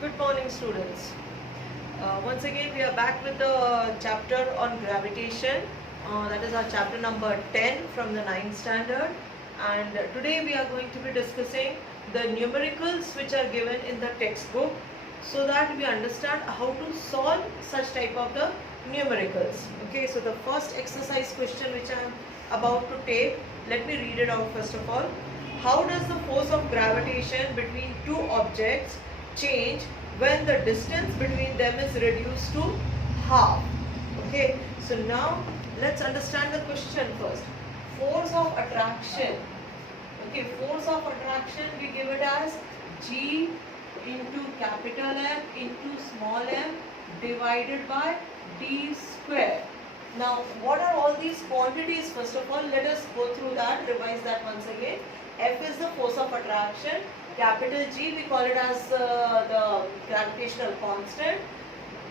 Good morning, students. Once again, we are back with the chapter on gravitation. That is our chapter number 10 from the 9th standard. And today we are going to be discussing the numericals which are given in the textbook so that we understand how to solve such type of the numericals. Okay, so the first exercise question which I am about to take, let me read it out first of all. How does the force of gravitation between two objects change when the distance between them is reduced to half? Okay, so now let's understand the question first. Force of attraction. Okay, force of attraction, we give it as G into capital M into small m divided by d square. Now, what are all these quantities? First of all, let us go through that, revise that once again. F is the force of attraction. Capital G, we call it as the gravitational constant.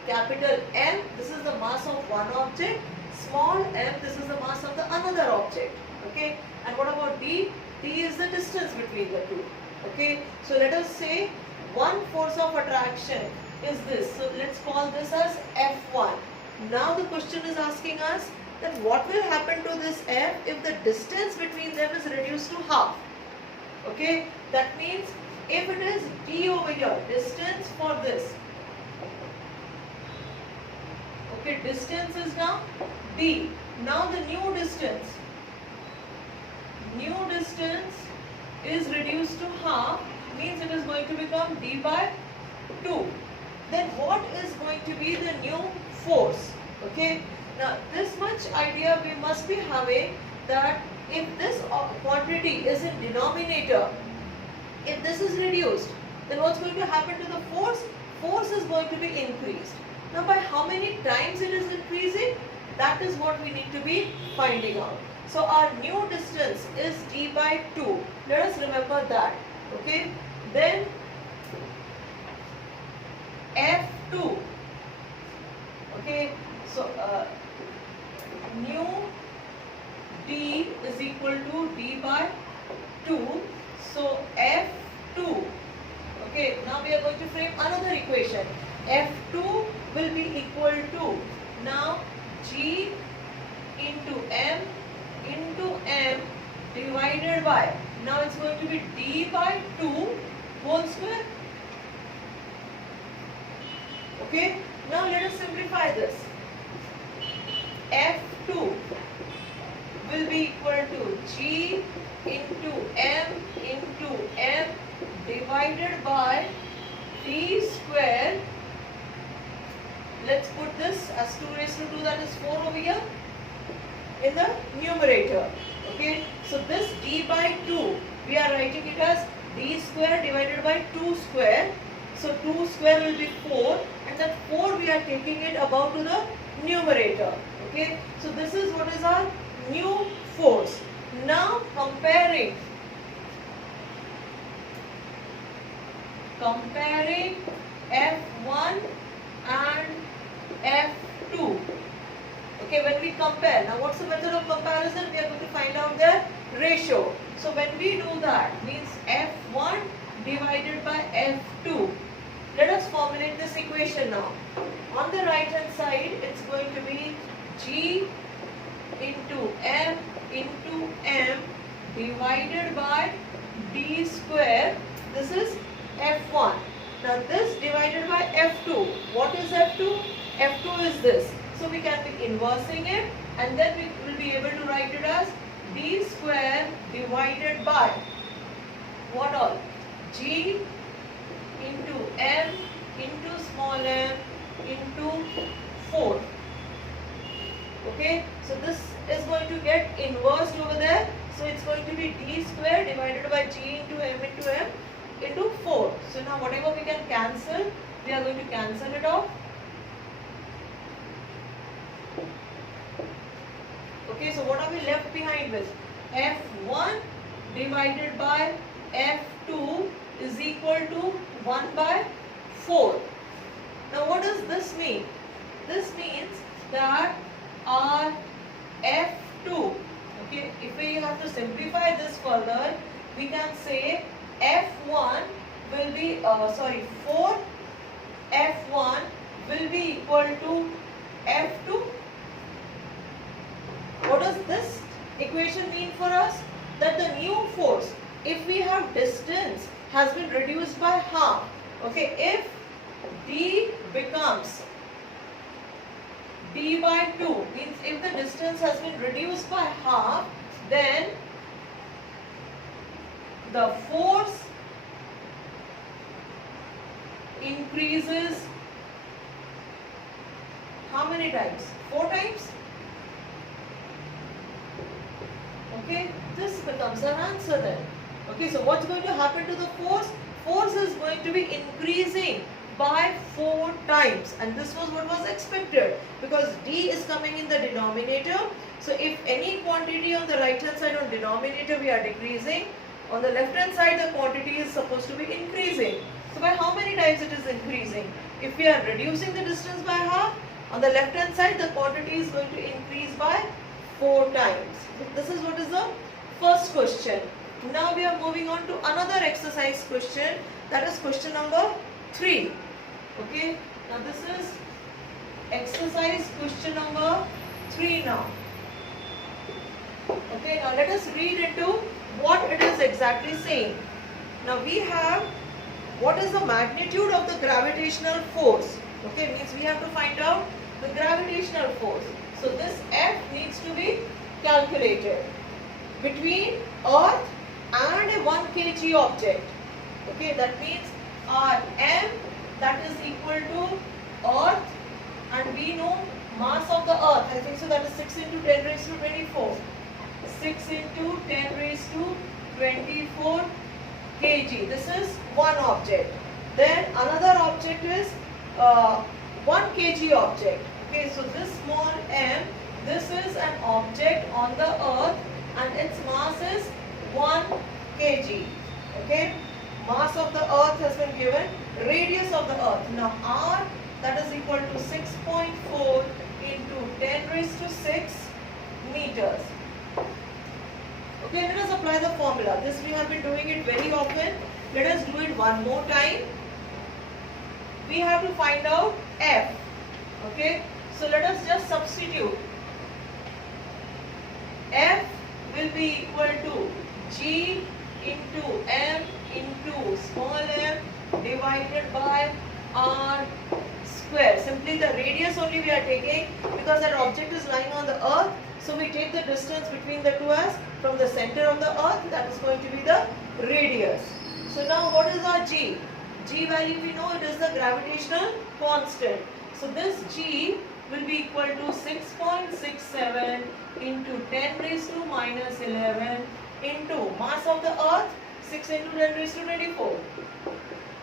Capital M, this is the mass of one object. Small m, this is the mass of the another object. Okay. And what about D? D is the distance between the two. Okay. So let us say one force of attraction is this. So let's call this as F1. Now the question is asking us that what will happen to this F if the distance between them is reduced to half. Okay, that means if it is D over here, distance for this. Okay, distance is now D. Now the new distance is reduced to half, means it is going to become D by 2. Then what is going to be the new force? Okay, now this much idea we must be having that if this quantity is in denominator, if this is reduced, then what's going to happen to the force? Force is going to be increased. Now by how many times it is increasing? That is what we need to be finding out. So our new distance is D by 2. Let us remember that. Okay. Then F2. Okay. So new D is equal to D by 2. So F2. Okay, now we are going to frame another equation. F2 will be equal to now G into M divided by, now it's going to be D by 2 whole square. Okay, now let us simplify this. F2 will be equal to G into M divided by D square. Let's put this as 2 raised to 2, that is 4 over here in the numerator. Okay, so this D by 2, we are writing it as D square divided by 2 square. So 2 square will be 4, and that 4 we are taking it above to the numerator. Okay, so this is what is our new force. Now comparing F1 and F2. Okay, when we compare, now what's the method of comparison? We are going to find out their ratio. So when we do that, means F1 divided by F2. Let us formulate this equation now. On the right hand side, it's going to be G into M divided by D square. This is F1. Now this divided by F2. What is F2? F2 is this. So we can be inversing it, and then we will be able to write it as D square divided by what all? G into M into small m into 4. Okay, so this is going to get inversed over there. So it's going to be D square divided by G into M into 4. So now whatever we can cancel, we are going to cancel it off. Okay, so what are we left behind with? F1 divided by F2 is equal to 1 by 4. Now what does this mean? This means that our F2, okay, if we have to simplify this further, we can say F1 will be 4 will be equal to F2. What does this equation mean for us? That the new force, if we have distance, has been reduced by half. Okay, if D becomes D by 2, means if the distance has been reduced by half, then the force increases how many times? 4 times? Okay, this becomes an answer then. Okay, so what's going to happen to the force? Force is going to be increasing by 4 times, and this was what was expected because D is coming in the denominator. So if any quantity on the right hand side on denominator we are decreasing, on the left hand side the quantity is supposed to be increasing. So by how many times it is increasing? If we are reducing the distance by half, on the left hand side the quantity is going to increase by 4 times. So this is what is the first question. Now we are moving on to another exercise question, that is question number 3. Okay, now this is exercise question number 3 now. Okay, now let us read into what it is exactly saying. Now we have what is the magnitude of the gravitational force. Okay, means we have to find out the gravitational force. So this F needs to be calculated between Earth and a 1 kg object. Okay, that means our M, that is equal to Earth, and we know mass of the Earth, I think so, that is 6 into 10 raised to 24. 6 into 10 raised to 24 kg. This is one object. Then another object is 1 kg object. Okay, so this small m, this is an object on the Earth and its mass is 1 kg. Okay, mass of the Earth has been given, radius of the Earth. Now r, that is equal to 6.4 into 10 raised to 6 meters. Okay, let us apply the formula. This we have been doing it very often. Let us do it one more time. We have to find out F. Okay, so let us just substitute. F will be equal to G into M into small m divided by R square. Simply the radius only we are taking because that object is lying on the Earth. So we take the distance between the two as from the center of the Earth, that is going to be the radius. So now what is our G? G value we know it is the gravitational constant. So this G will be equal to 6.67 into 10 raised to minus 11 into mass of the Earth, 6 into 10 raised to 24.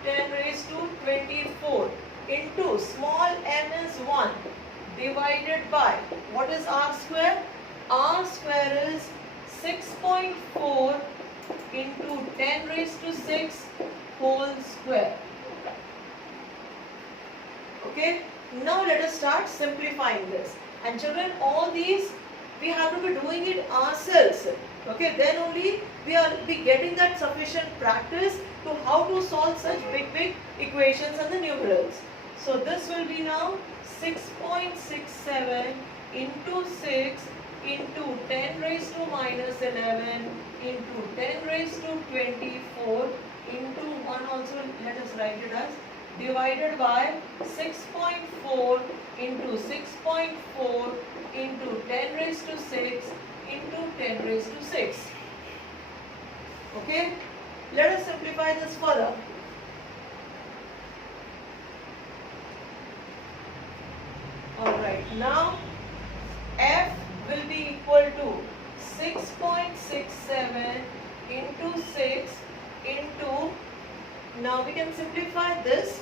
10 raised to 24 into small m is 1 divided by, what is R square? R square is 6.4 into 10 raised to 6 whole square. Okay, now let us start simplifying this. And children, all these we have to be doing it ourselves. Okay, then only we are be getting that sufficient practice to how to solve such big equations and the numerals. So this will be now 6.67 into 6 into 10 raised to minus 11 into 10 raised to 24 into 1 also let us write it as divided by 6.4 into 6.4 into 10 raised to 6 into 10 raised to 6. Okay, let us simplify this further. Alright, now F will be equal to 6.67 into 6 into, now we can simplify this,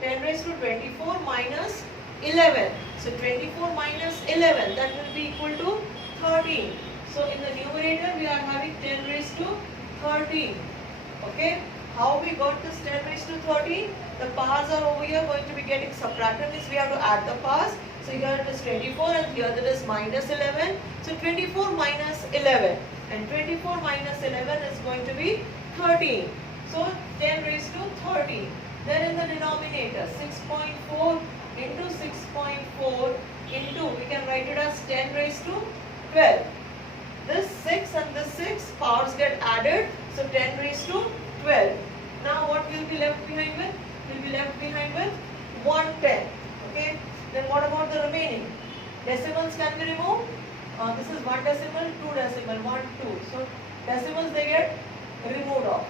10 raised to 24 minus 11. So 24 minus 11, that will be equal to 13. So in the numerator we are having 10 raised to 13. Okay, how we got this 10 raised to 13? The powers are over here going to be getting subtracted, means we have to add the powers. So here it is 24 and here that is minus 11. So 24 minus 11 and 24 minus 11 is going to be 13. So 10 raised to 13. Then in the denominator 6.4 into 6.4 into, we can write it as 10 raised to 12. This 6 and this 6 powers get added, so 10 raised to 12. Now what will be left behind with? Will be left behind with 110. Okay. Then what about the remaining? Decimals can be removed. This is 1 decimal, 2 decimal, 1, 2. So decimals they get removed off.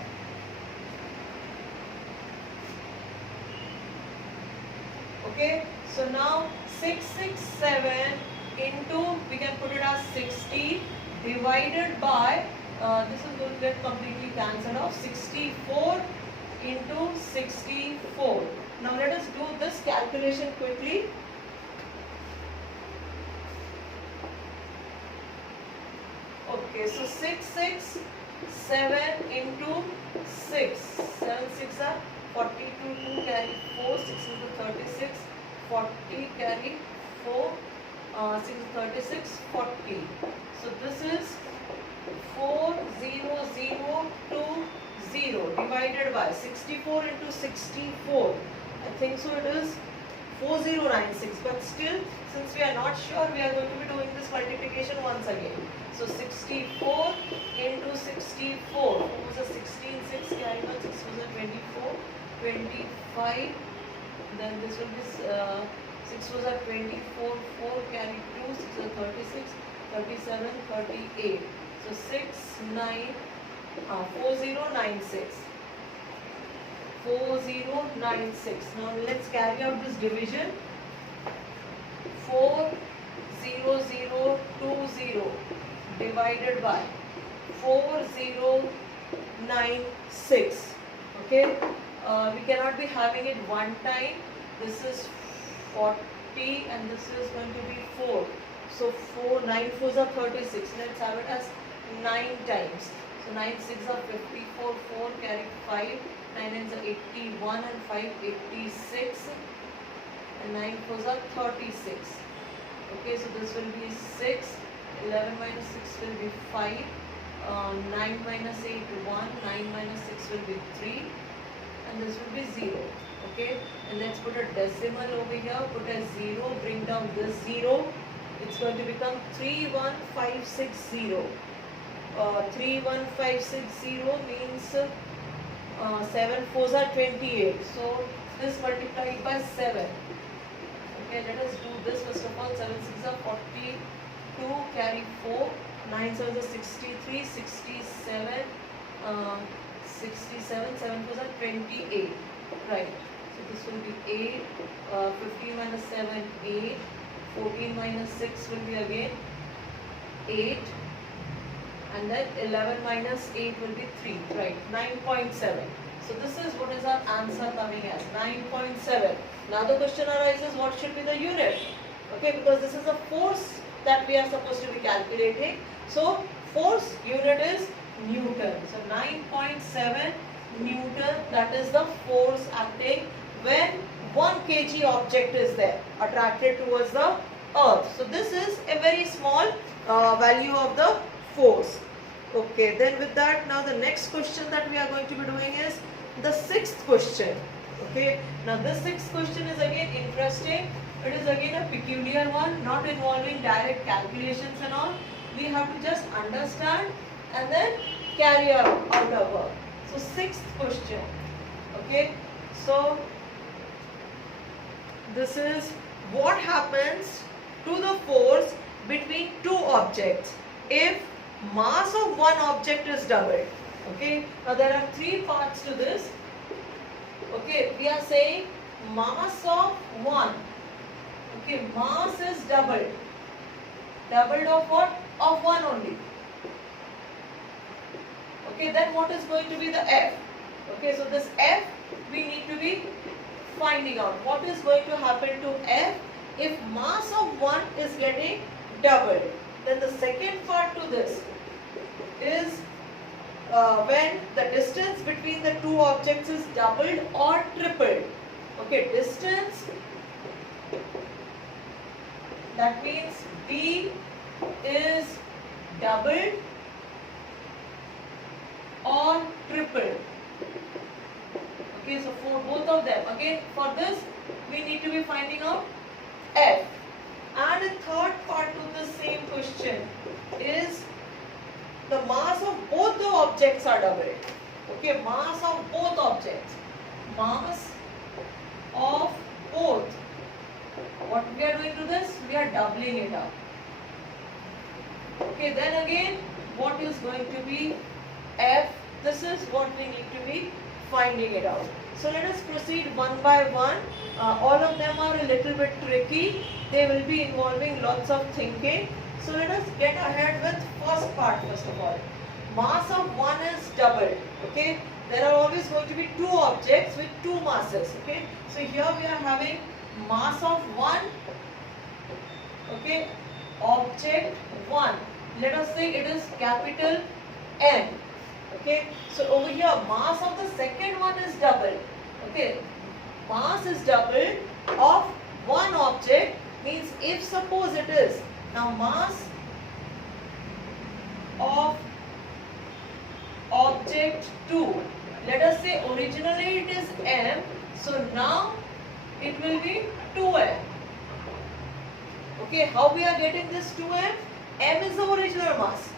Okay. So now 667 into, we can put it as 60 divided by, this is going to get completely cancelled off, 64 into 64. Now let us do this calculation quickly. Okay, so 667 into 6, 7 6 are 42, 2 carry 4, 6 into 36, 40 carry 4, 6 is 36, 40. So this is 40020 divided by 64 into 64. I think so it is 4096, but still since we are not sure, we are going to be doing this multiplication once again. So 64 into 64, 4 was a 16, 6 carry 1, 6 was a 24, 25, then this will be 6 was a 24, 4 carry 2, 6 is a 36, 37, 38. So 4096. 4096. Now let's carry out this division. 40020 divided by 4096. Okay, we cannot be having it one time. This is 40 and this is going to be 4. So 9 4s are 36. Let's have it as 9 times. So 9 6 are 54. 4 carry 5. 9 9s are 81 and 5 86. And 9 4s are 36. Okay, so this will be 6. 11 minus 6 will be 5. 9 minus 8 1. 9 minus 6 will be 3. And this will be 0. Okay, and let's put a decimal over here. Put a 0. Bring down this 0. It's going to become 31560. 31560 means 7 4s are 28. So this multiplied by 7. Okay, let us do this first of all. 7 6 are 42, carry 4. 9 7 are 63, 67, 67, 7 4s are 28. Right. So this will be 8. 15 minus 7, 8. 14 minus 6 will be again 8, and then 11 minus 8 will be 3, right, 9.7. So this is what is our answer coming as 9.7. Now the question arises, what should be the unit? Okay, because this is a force that we are supposed to be calculating. So force unit is Newton. So 9.7 Newton, that is the force acting when 1 kg object is there attracted towards the earth. So this is a very small value of the force. Okay, then with that, now the next question that we are going to be doing is the 6th question. Okay, now this 6th question is again interesting. It is again a peculiar one, not involving direct calculations and all. We have to just understand and then carry out our work. So 6th question. Okay, so this is what happens to the force between two objects if mass of one object is doubled. Okay, now there are 3 parts to this. Okay, we are saying mass of 1. Okay, mass is doubled. Doubled of what? Of 1 only. Okay, then what is going to be the F? Okay, so this F we need to be finding out. What is going to happen to F if mass of 1 is getting doubled? Then the second part to this is when the distance between the two objects is doubled or tripled. Okay, distance, that means D is doubled or tripled. Okay, so for both of them, again for this we need to be finding out F. And a third part of the same question is the mass of both the objects are doubled. Okay, mass of both objects. Mass of both. What we are doing to this? We are doubling it up. Okay, then again, what is going to be F? This is what we need to be finding it out. So let us proceed one by one. All of them are a little bit tricky. They will be involving lots of thinking. So let us get ahead with first part first of all. Mass of one is doubled. Okay, there are always going to be two objects with two masses. Okay, so here we are having mass of one. Okay, object 1. Let us say it is capital M. Okay, so over here mass of the second one is doubled. Okay, mass is doubled of one object, means if suppose it is now mass of object 2. Let us say originally it is M, so now it will be 2M. Okay, how we are getting this 2M? M is the original mass.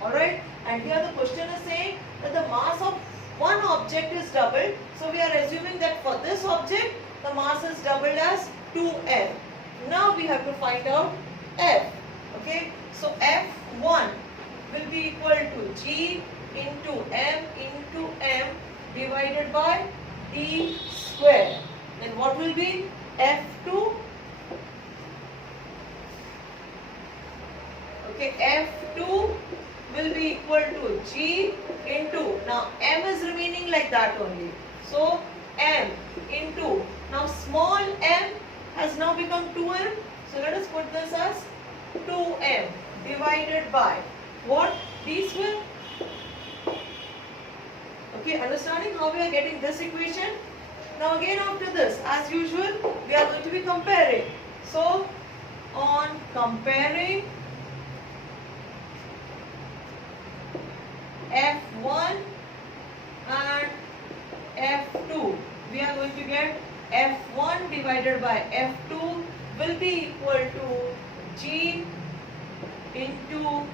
Alright, and here the question is saying that the mass of one object is doubled. So we are assuming that for this object the mass is doubled as 2M. Now we have to find out F. Okay, so F1 will be equal to G into M divided by D square. Then what will be F2? Okay, F2 will be equal to G into, now M is remaining like that only. So M into, now small m has now become 2M. So let us put this as 2M divided by what? D square. Okay, understanding how we are getting this equation? Now again after this, as usual, we are going to be comparing. So on comparing F1 and F2, we are going to get F1 divided by F2 will be equal to G into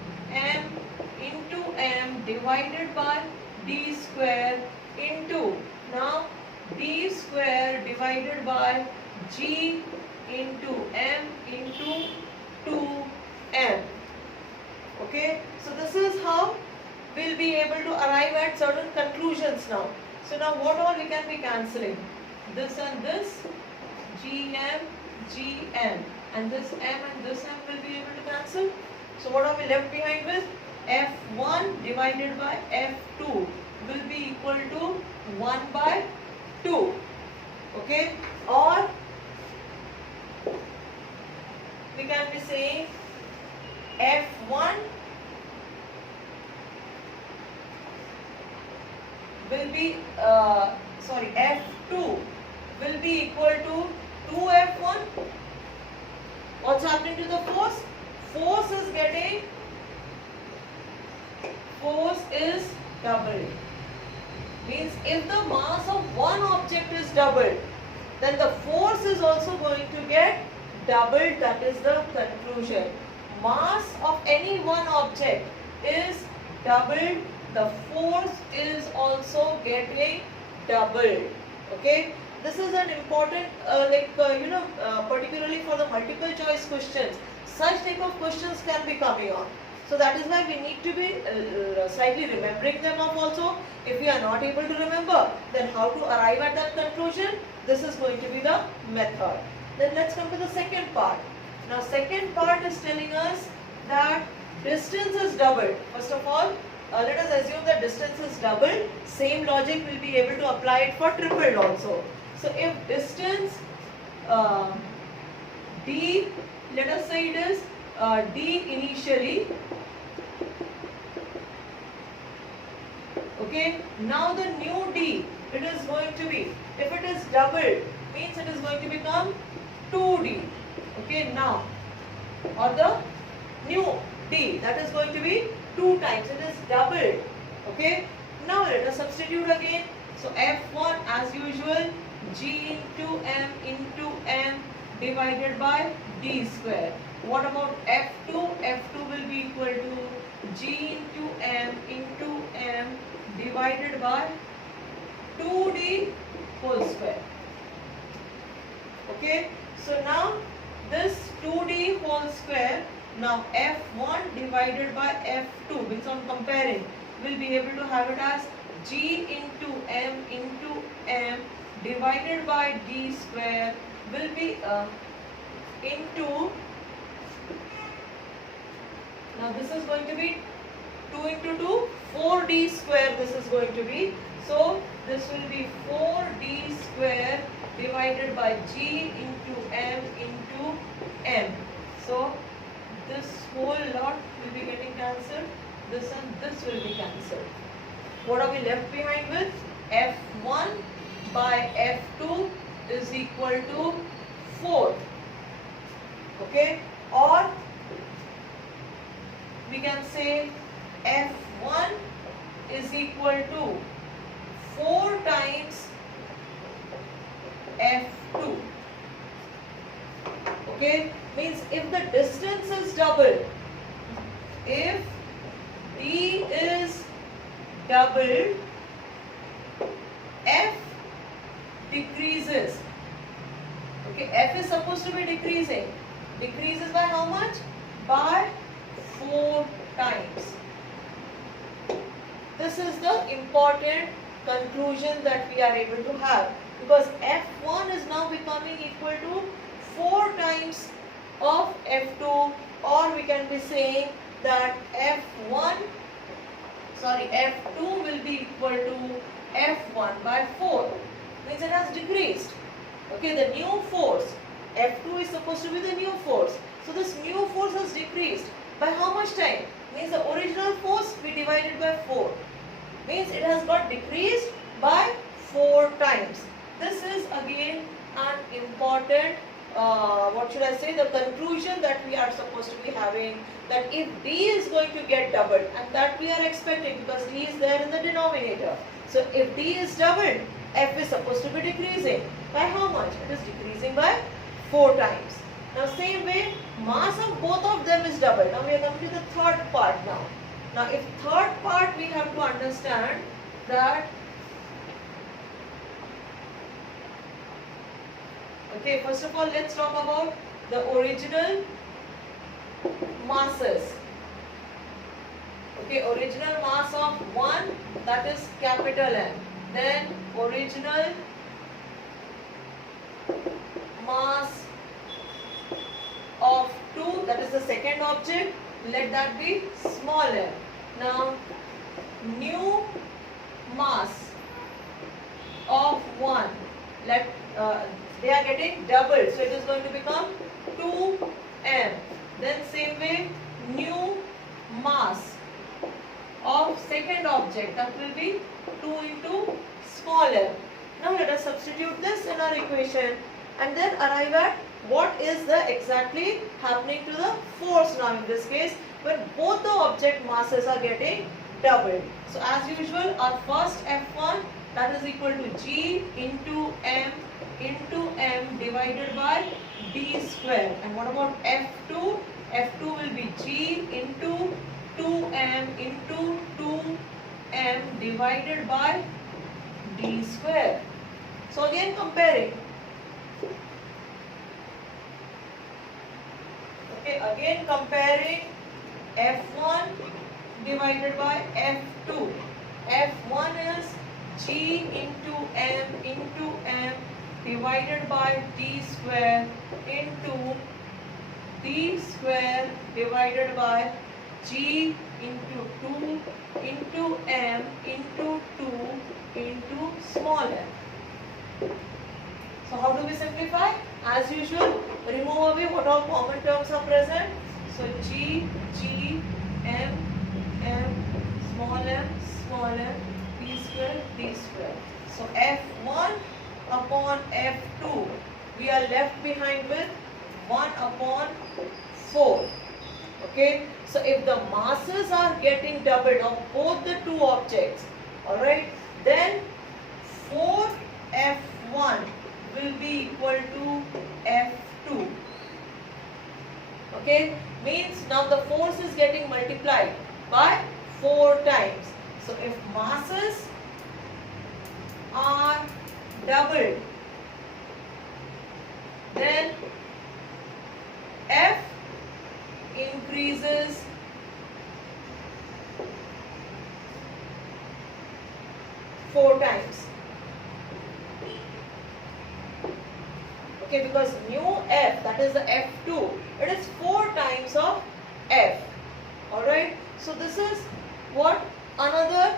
M divided by D square into, now D square divided by G into M into 2M. Okay, so this is how we'll be able to arrive at certain conclusions now. So now what all we can be cancelling? This and this, GM, GM, and this M and this M will be able to cancel. So what are we left behind with? F1 divided by F2 will be equal to 1 by 2. Okay, or we can be saying F1 will be F2 will be equal to 2F1. What's happening to the force? Force is doubled. Means if the mass of one object is doubled, then the force is also going to get doubled. That is the conclusion. Mass of any one object is doubled. The force is also getting doubled. Okay, this is an important particularly for the multiple choice questions, such type of questions can be coming on. So that is why we need to be slightly remembering them up also. If we are not able to remember, then how to arrive at that conclusion? This is going to be the method. Then let's come to the second part. Now second part is telling us that distance is doubled. First of all, let us assume that distance is doubled. Same logic will be able to apply it for tripled also. So if distance D, let us say it is D initially. Okay, now the new D, it is going to be, if it is doubled, means it is going to become 2D. Okay, now, or the new D, that is going to be 2 times, it is doubled. Okay, now let us substitute again. So F1 as usual, G into M divided by D square. What about F2? F2 will be equal to G into M divided by 2D whole square. Okay, so now this 2D whole square, now F1 divided by F2, means on comparing, we'll be able to have it as G into M divided by D square will be into, now this is going to be 2 into 2, 4D square this is going to be. So this will be 4D square divided by G into M. So this whole lot will be getting cancelled. This and this will be cancelled. What are we left behind with? F1 by F2 is equal to 4. Okay? Or we can say F1 is equal to 4 times F2. Okay? Means if the distance is doubled, if D is doubled, F decreases. Okay, F is supposed to be decreasing. Decreases by how much? By 4 times. This is the important conclusion that we are able to have, because F1 is now becoming equal to 4 times of F2, or we can be saying that F2 will be equal to F1 by 4. Means it has decreased. Okay, the new force, F2 is supposed to be the new force. So this new force has decreased. By how much time? Means the original force we divided by 4. Means it has got decreased by 4 times. This is again an important, the conclusion that we are supposed to be having, that if D is going to get doubled, and that we are expecting because D is there in the denominator. So if D is doubled, F is supposed to be decreasing. By how much? It is decreasing by 4 times. Now same way, mass of both of them is doubled. Now we are coming to the third part now. Now if third part, we have to understand that, okay, first of all let's talk about the original masses. Okay, original mass of 1, that is capital M. Then original mass of 2, that is the second object, let that be small m. Now new mass of 1, let they are getting doubled, so it is going to become 2m. Then same way, new mass of second object, that will be 2 into small m. Now let us substitute this in our equation and then arrive at what is the exactly happening to the force now in this case when both the object masses are getting doubled. So as usual, our first F1, that is equal to G into M divided by D square. And what about F2? F2 will be G into 2M into 2M divided by D square. So again comparing. Okay, again comparing F1 divided by F2. F1 is G into M divided by D square into D square divided by G into 2 into M into 2 into small m. So how do we simplify? As usual, remove away what all common terms are present. So G, M, small m, D square. So F1 upon F2, we are left behind with 1 upon 4. Okay, so if the masses are getting doubled of both the two objects, alright, then 4F1 will be equal to F2. Okay, means now the force is getting multiplied by 4 times. So if masses are doubled, then F increases four times. Okay, because new F, that is the F2, it is 4 times of F. Alright, so this is what another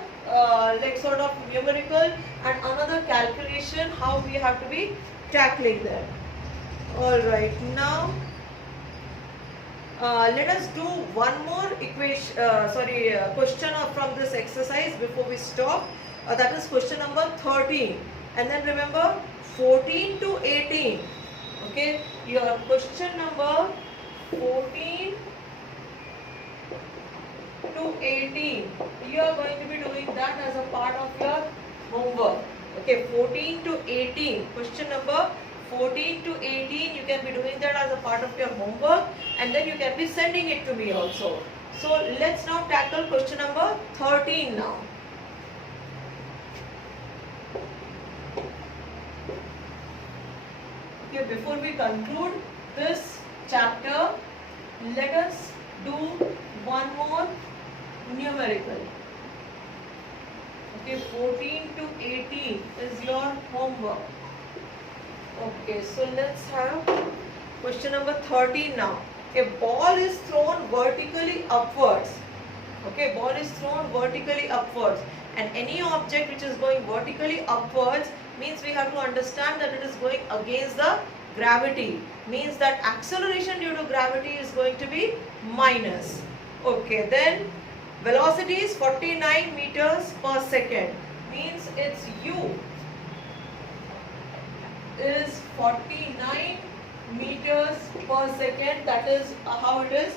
like sort of numerical and another calculation how we have to be tackling that. Alright, now let us do one more question from this exercise before we stop. That is question number 13. And then remember 14 to 18. Okay, your question number 14 to 18. You are going to be doing that as a part of your homework. Okay, 14 to 18. Question number 14 to 18, you can be doing that as a part of your homework, and then you can be sending it to me also. So let's now tackle question number 13 now. Okay, before we conclude this chapter, let us do one more numerical. Okay, 14 to 18 is your homework. Okay, so let's have question number 13 now. A ball is thrown vertically upwards. Okay, ball is thrown vertically upwards, and any object which is going vertically upwards means we have to understand that it is going against the gravity. Means that acceleration due to gravity is going to be minus. Okay, then velocity is 49 meters per second. Means its u is 49 meters per second. That is how it is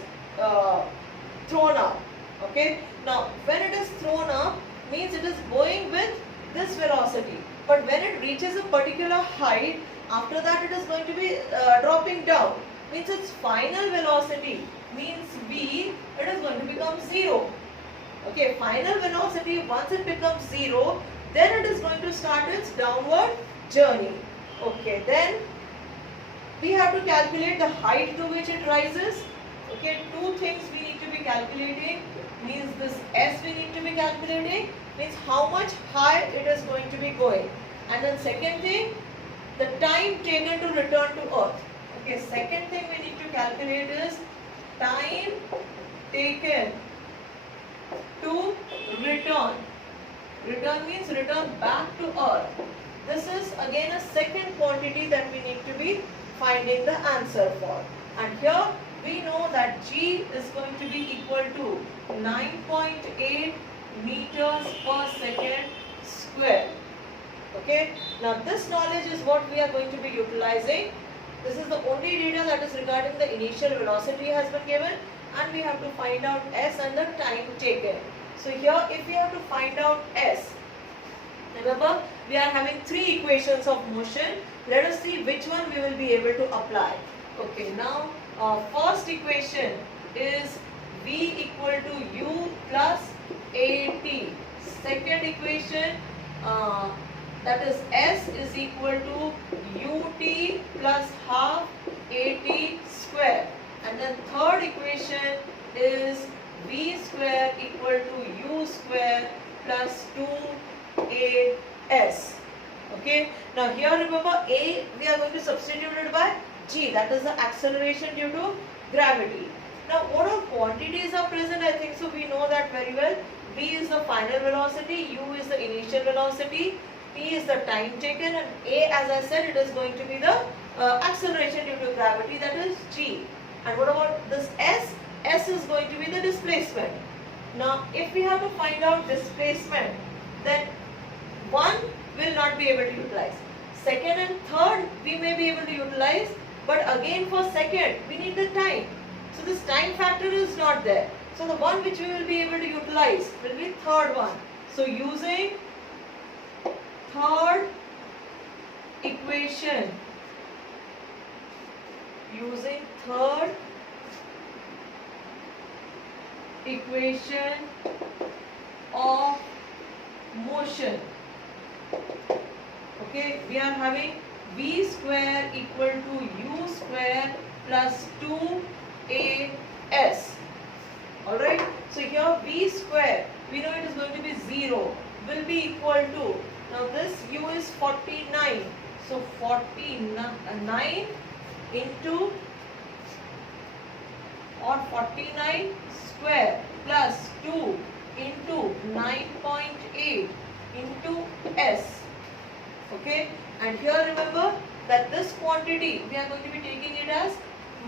thrown up. Okay, now when it is thrown up means it is going with this velocity, but when it reaches a particular height, after that it is going to be dropping down. Means its final velocity means v, it is going to become 0. Okay, final velocity, once it becomes 0, then it is going to start its downward journey. Okay, then we have to calculate the height to which it rises. Okay, two things we need to be calculating. Means this s we need to be calculating, means how much high it is going to be going. And then second thing, the time taken to return to earth. Okay, second thing we need to calculate is time taken to return. Return means return back to earth. This is again a second quantity that we need to be finding the answer for. And here we know that g is going to be equal to 9.8 meters per second square. Okay, now this knowledge is what we are going to be utilizing. This is the only data that is regarding the initial velocity has been given, and we have to find out s and the time taken. So here if we have to find out s, remember we are having 3 equations of motion. Let us see which one we will be able to apply. Okay, now first equation is v equal to u plus at. Second equation, that is s is equal to ut plus half at square. And then third equation is v square equal to u square plus 2as. Okay, now here remember a we are going to substitute it by g, that is the acceleration due to gravity. Now what all quantities are present? I think so we know that very well. V is the final velocity, u is the initial velocity, t is the time taken, and a, as I said, it is going to be the acceleration due to gravity, that is g. And what about this s? S is going to be the displacement. Now if we have to find out displacement, then one will not be able to utilize. Second and third we may be able to utilize, but again for second we need the time. So this time factor is not there. So the one which we will be able to utilize will be third one. So using third equation, using third equation of motion. Okay, we are having v square equal to u square plus 2as. Alright, so here v square, we know it is going to be 0, will be equal to, now this u is 49, so 49 into, or 49 square plus 2 into 9.8 into s. Okay, and here remember that this quantity we are going to be taking it as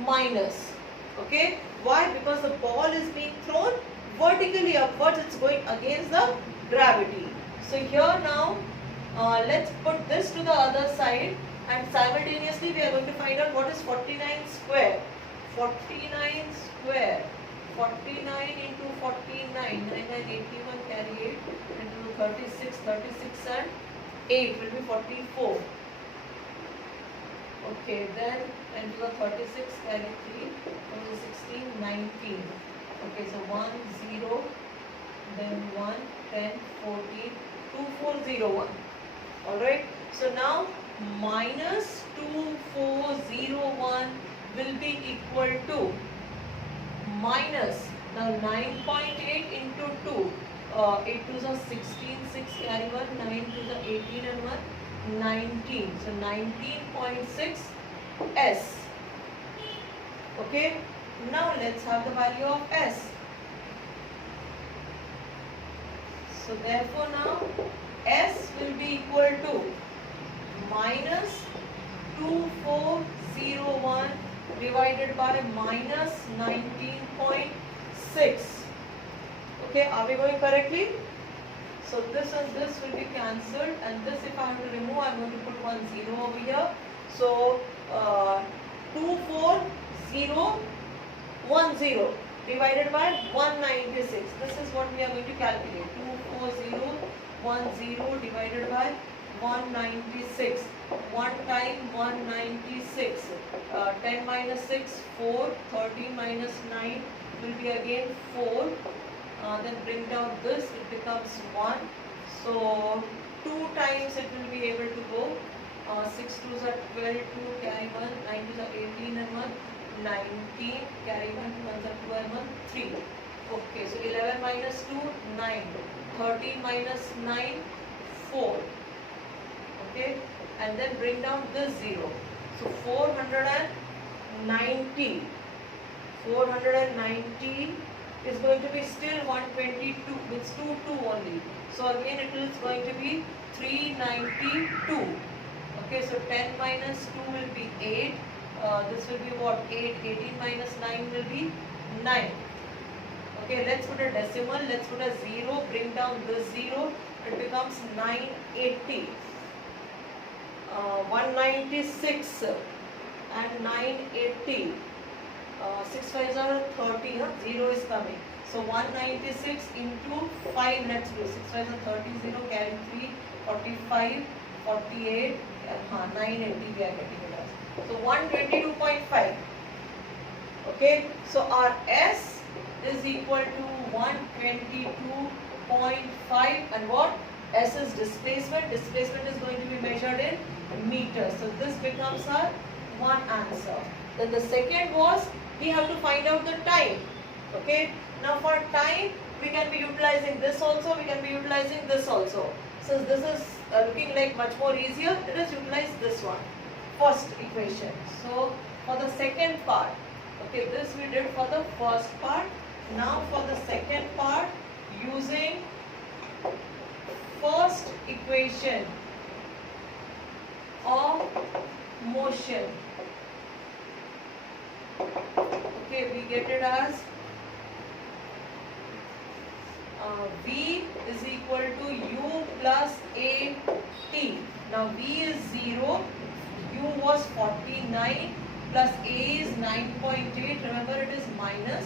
minus. Okay, why? Because the ball is being thrown vertically upwards, it's going against the gravity. So here now let's put this to the other side, and simultaneously we are going to find out what is 49 square. 49 square, 49 into 49, 9 and 81, carry 8 into 36, 36 and 8 will be 44. Okay, then into the 36, carry 3, 16, 19. Okay, so 1, 0, then 1, 10, 14, 2401. Alright, so now minus 2401 will be equal to minus, now 9.8 into 2, 8 to the 16, 6 carry 1, 9 to the 18 and 1, 19. So 19.6 s. Okay, now let's have the value of s. So therefore now s will be equal to minus 2401 divided by minus 19.6. Okay, are we going correctly? So this and this will be cancelled, and this if I have to remove, I am going to put 1 0 over here. So 24010 divided by 196. This is what we are going to calculate. 24010 divided by 196. 1 time 196. 10 minus 6, 4. 13 minus 9 will be again 4. Then bring down this, it becomes 1. So 2 times it will be able to go. 6 2s are 12, 2 carry 1, 9 2s are 18 and 1, 19, carry 1, 2 1s are 2 and 1, 3. Okay, so 11 minus 2, 9. 13 minus 9, 4. Okay, and then bring down this 0. So 490. 490 is going to be still 122, it's 2 only. So again it is going to be 392. Okay, so 10 minus 2 will be 8. This will be what? 8. 18 minus 9 will be 9. Okay, let's put a decimal, let's put a 0, bring down this 0, it becomes 980. 196 and 980. 6 5s are 30, 0 is coming. So 196 into 5, let's do 6 5s are 30, 0, carry 3, 45, 48, 980 we are getting it as. So 122.5. Okay, so our S is equal to 122.5, and what? S is displacement. Displacement is going to be measured in meters. So this becomes our one answer. Then the second was, we have to find out the time. Okay, now for time we can be utilizing this also, we can be utilizing this also. Since this is looking like much more easier, let us utilize this one, first equation. So for the second part, okay, this we did for the first part. Now for the second part, using first equation of motion. Okay, we get it as V is equal to U plus A T. Now V is 0, U was 49 plus A is 9.8. Remember, it is minus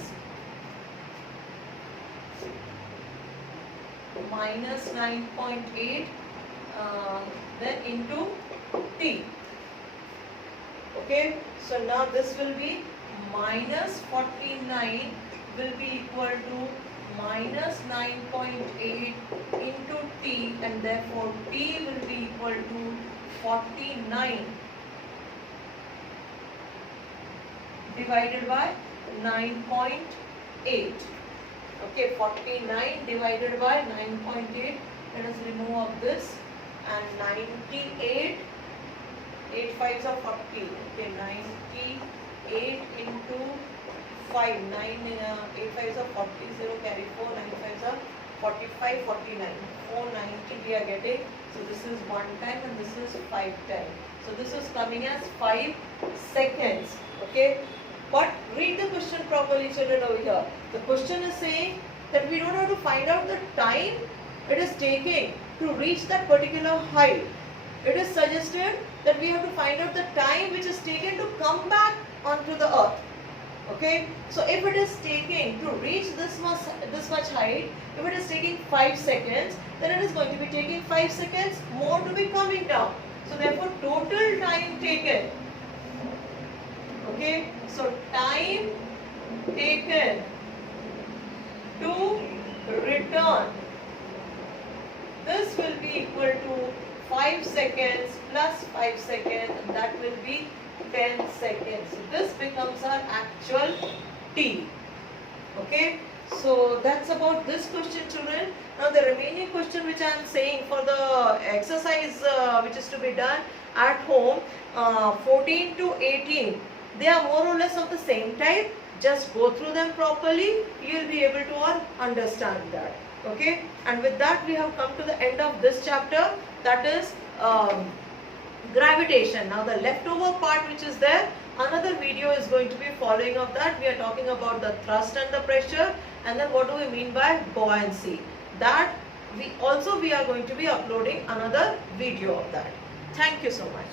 9.8. then into T. Okay, so now this will be minus 49 will be equal to minus 9.8 into T, and therefore T will be equal to 49 divided by 9.8. Okay, 49 divided by 9.8. Let us remove of this, and 98. 8 5s are 40. Okay, 98 into 5. 8 5s are 40. 0 carry 4. 9 5s are 45. 49. 490 we are getting. So this is 1 time and this is 5 time. So this is coming as 5 seconds. Okay. But read the question properly, children, over here. The question is saying that we don't have to find out the time it is taking to reach that particular height. It is suggested that we have to find out the time which is taken to come back onto the earth. Okay, so if it is taking to reach this much height, if it is taking 5 seconds, then it is going to be taking 5 seconds more to be coming down. So therefore total time taken. Okay, so time taken to return, this will be equal to 5 seconds plus 5 seconds, and that will be 10 seconds. So this becomes our actual T. Okay, so that's about this question, children. Now the remaining question which I am saying for the exercise which is to be done at home, 14 to 18, they are more or less of the same type. Just go through them properly, you will be able to understand that. Okay, and with that we have come to the end of this chapter, that is gravitation. Now the leftover part which is there, another video is going to be following of that. We are talking about the thrust and the pressure, and then what do we mean by buoyancy. That we are going to be uploading another video of that. Thank you so much.